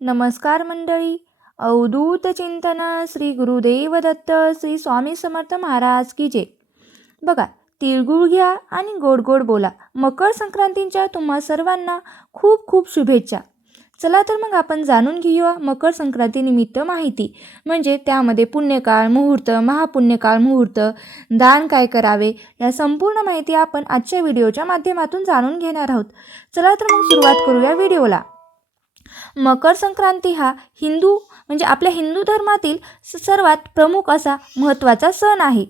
नमस्कार मंडळी. अवधूत चिंतन श्री गुरुदेव दत्त श्री स्वामी समर्थ महाराज की जे बघा तिळगुळ घ्या आणि गोड गोड बोला. मकर संक्रांतीच्या तुम्हा सर्वांना खूप खूप शुभेच्छा. चला तर मग आपण जाणून घेऊया मकर संक्रांतीनिमित्त माहिती. म्हणजे त्यामध्ये पुण्यकाळ मुहूर्त महापुण्यकाळ मुहूर्त दान काय करावे या संपूर्ण माहिती आपण आजच्या व्हिडिओच्या माध्यमातून जाणून घेणार आहोत. चला तर मग सुरुवात करूया व्हिडिओला. मकर संक्रांती हा हिंदू म्हणजे आपल्या हिंदू धर्मातील स- सर्वात प्रमुख असा महत्त्वाचा सण आहे.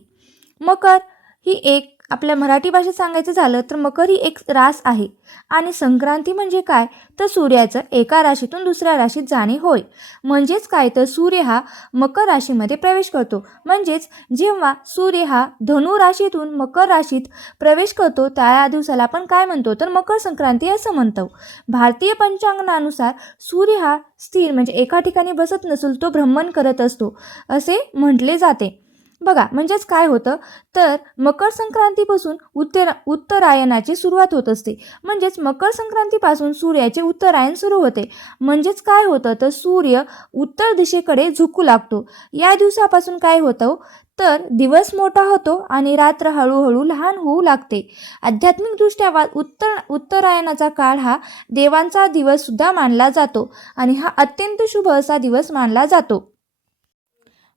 मकर ही एक आपल्या मराठी भाषेत सांगायचं झालं तर मकर ही एक रास आहे. आणि संक्रांती म्हणजे काय? तर सूर्याचं एका राशीतून दुसऱ्या राशीत जाणे होय. म्हणजेच काय? तर सूर्य हा मकर राशीमध्ये प्रवेश करतो. म्हणजेच जेव्हा सूर्य हा धनु राशीतून मकर राशीत प्रवेश करतो त्या दिवसाला आपण काय म्हणतो? तर मकर संक्रांती असं म्हणतो. भारतीय पंचांगणानुसार सूर्य हा स्थिर म्हणजे एका ठिकाणी बसत नसून तो भ्रमण करत असतो. असे म्हटले जाते. बघा म्हणजेच काय होतं? तर मकर संक्रांतीपासून उत्तर उत्तरायणाची सुरुवात होत असते. म्हणजेच मकर संक्रांतीपासून सूर्याचे उत्तरायण सुरू होते. म्हणजेच काय होतं? तर सूर्य उत्तर दिशेकडे झुकू लागतो. या दिवसापासून काय होतं? तर दिवस मोठा होतो आणि रात्र हळूहळू लहान होऊ लागते. आध्यात्मिकदृष्ट्या वा उत्तर उत्तरायणाचा काळ हा देवांचा दिवससुद्धा मानला जातो आणि हा अत्यंत शुभ असा दिवस मानला जातो.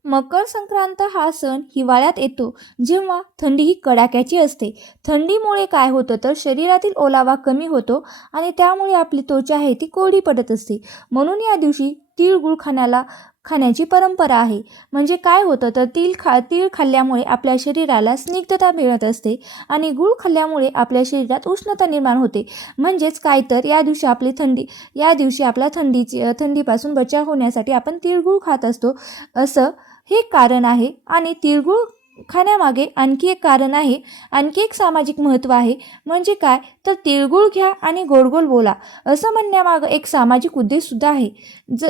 मकर संक्रांत हा सण हिवाळ्यात येतो जेव्हा थंडी ही कडाक्याची असते. थंडीमुळे काय होतं तर शरीरातील ओलावा कमी होतो आणि त्यामुळे आपली त्वचा आहे ती कोरडी पडत असते. म्हणून या दिवशी तिळगुळ खाण्याला खाण्याची परंपरा आहे. म्हणजे काय होतं तर तिळ खा तीळ खाल्ल्यामुळे आपल्या शरीराला स्निग्धता मिळत असते आणि गुळ खाल्ल्यामुळे आपल्या शरीरात उष्णता निर्माण होते. म्हणजेच काय तर या दिवशी आपली थंडी या दिवशी आपला थंडीची थंडीपासून बचाव होण्यासाठी आपण तिळगुळ खात असतो. असं हे कारण आहे आणि तिळगुळ खाण्यामागे आणखी एक कारण आहे आणखी एक सामाजिक महत्त्व आहे. म्हणजे काय? तर तिळगुळ घ्या आणि गोडगोल बोला असं म्हणण्यामागं एक सामाजिक उद्देशसुद्धा आहे. ज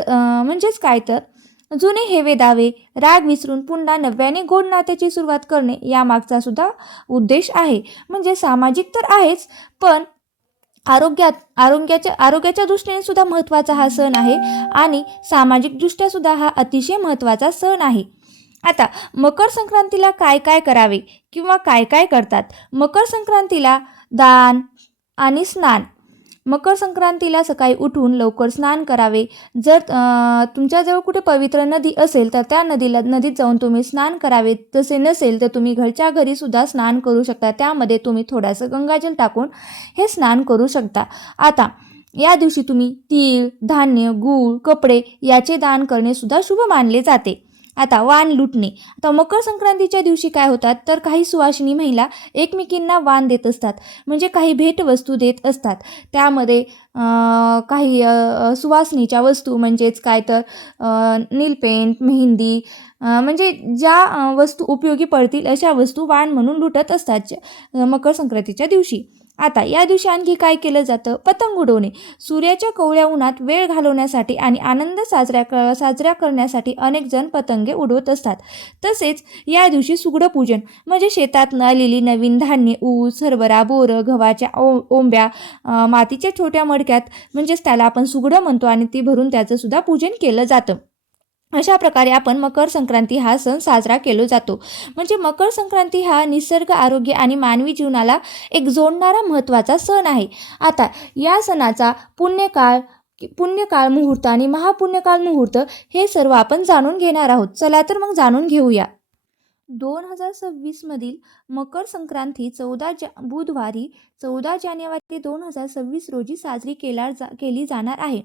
म्हणजेच काय तर? जुने हेवे दावे राग विसरून पुन्हा नव्याने गोड नात्याची सुरुवात करणे यामागचा सुद्धा उद्देश आहे. म्हणजे सामाजिक तर आहेच पण आरोग्यात आरोग्याच्या आरोग्याच्या दृष्टीने सुद्धा महत्त्वाचा हा सण आहे आणि सामाजिकदृष्ट्या सुद्धा हा अतिशय महत्त्वाचा सण आहे. आता मकर संक्रांतीला काय काय करावे किंवा काय काय करतात? मकर संक्रांतीला दान आणि स्नान. मकर संक्रांतीला सकाळी उठून लवकर स्नान करावे. जर तुमच्याजवळ कुठे पवित्र नदी असेल तर त्या नदीला नदीत जाऊन तुम्ही स्नान करावे. तसे नसेल तर तुम्ही घरच्या घरी सुद्धा स्नान करू शकता. त्यामध्ये तुम्ही थोडंसं गंगाजल टाकून हे स्नान करू शकता. आता या दिवशी तुम्ही तीळ धान्य गूळ कपडे याचे दान करणे सुद्धा शुभ मानले जाते. आता वाण लुटणे. आता मकर संक्रांतीच्या दिवशी काय होतात? तर काही सुवासिनी महिला एकमेकींना वाण देत असतात. म्हणजे काही भेटवस्तू देत असतात. त्यामध्ये काही सुवासनीच्या वस्तू म्हणजेच काय तर नीलपेंट मेहंदी म्हणजे ज्या वस्तू उपयोगी पडतील अशा वस्तू वाण म्हणून लुटत असतात मकर संक्रांतीच्या दिवशी. आता या दिवशी आणखी काय केलं जातं? पतंग उडवणे. सूर्याच्या कोवळ्या उन्हात वेळ घालवण्यासाठी आणि आनंद साजऱ्या क साजऱ्या करण्यासाठी अनेक जण पतंगे उडवत असतात. तसेच या दिवशी सुगडं पूजन म्हणजे शेतात आलेली नवीन धान्य ऊस हरभरा बोरं गव्हाच्या ओ ओंब्या मातीच्या छोट्या मडक्यात म्हणजेच त्याला आपण सुगडं म्हणतो आणि ती भरून त्याचं सुद्धा पूजन केलं जातं. अशा प्रकारे आपण मकर संक्रांती हा सण साजरा केला जातो. म्हणजे मकर संक्रांती हा निसर्ग आरोग्य आणि मानवी जीवनाला एक जोडणारा महत्त्वाचा सण आहे. आता या सणाचा पुण्यकाळ पुण्यकाळ मुहूर्त आणि महापुण्यकाळ मुहूर्त हे सर्व आपण जाणून घेणार आहोत. चला तर मग जाणून घेऊया. दोन हजार सव्वीसमधील मकर संक्रांती चौदा जा बुधवारी चौदा जानेवारी ते दोन हजार सव्वीस रोजी साजरी केला जा केली जाणार आहे.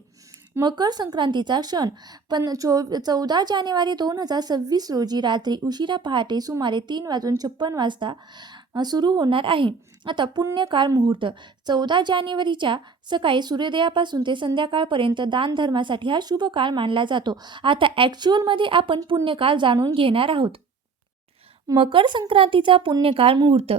मकर संक्रांतीचा क्षण. पण चो चौदा जानेवारी दोन हजार सव्वीस रोजी रात्री उशिरा पहाटे सुमारे तीन वाजून छप्पन वाजता सुरू होणार आहे. आता पुण्यकाळ मुहूर्त. चौदा जानेवारीच्या सकाळी सूर्योदयापासून ते संध्याकाळपर्यंत दानधर्मासाठी हा शुभ काळ मानला जातो. आता ॲक्च्युअलमध्ये आपण पुण्यकाळ जाणून घेणार आहोत. मकर संक्रांतीचा पुण्यकाळ मुहूर्त.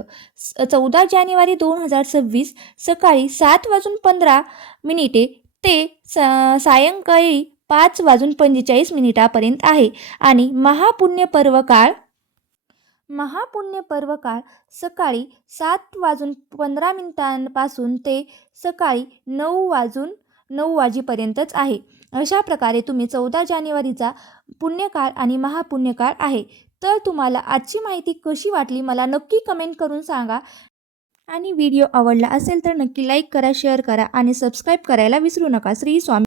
चौदा जानेवारी दोन हजार सव्वीस सकाळी सात वाजून पंधरा मिनिटे ते स सायंकाळी पाच वाजून पंचेचाळीस मिनिटापर्यंत आहे. आणि महापुण्य पर्व काळ महापुण्य पर्व काळ सकाळी सात वाजून पंधरा मिनिटांपासून ते सकाळी नऊ वाजून नऊ वाजेपर्यंतच आहे. अशा प्रकारे तुम्ही चौदा जानेवारीचा पुण्यकाळ आणि महापुण्यकाळ आहे. तर तुम्हाला आजची माहिती कशी वाटली मला नक्की कमेंट करून सांगा. आणि व्हिडिओ आवडला असेल तर नक्की लाईक करा शेअर करा आणि सबस्क्राईब करायला विसरू नका. श्री स्वामी